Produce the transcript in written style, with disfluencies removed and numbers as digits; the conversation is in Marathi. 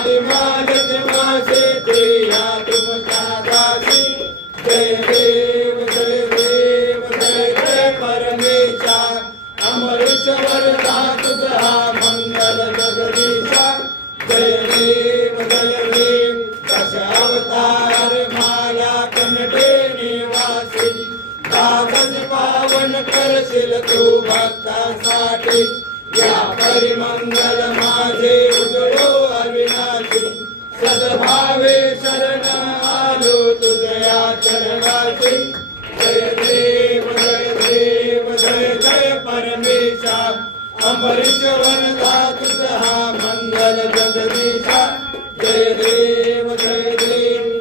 आली मागत मासे ते या तुमच्या दासी जय देव जय देव जय जय परमेशा अमरेश्वर तुझा मंगल जगदीशा जय देव दशावतार माया कनटे निवासी दासज पावन करशील तू भक्तासाठी या परिमंगल माझे उजळो अविनाशी सद्भावे शरण आलो तुझ्या चरणाशी जय देव जय देव जय जय परमेशा अमरीश्वर तुझा मंगल जगदीशा जय देव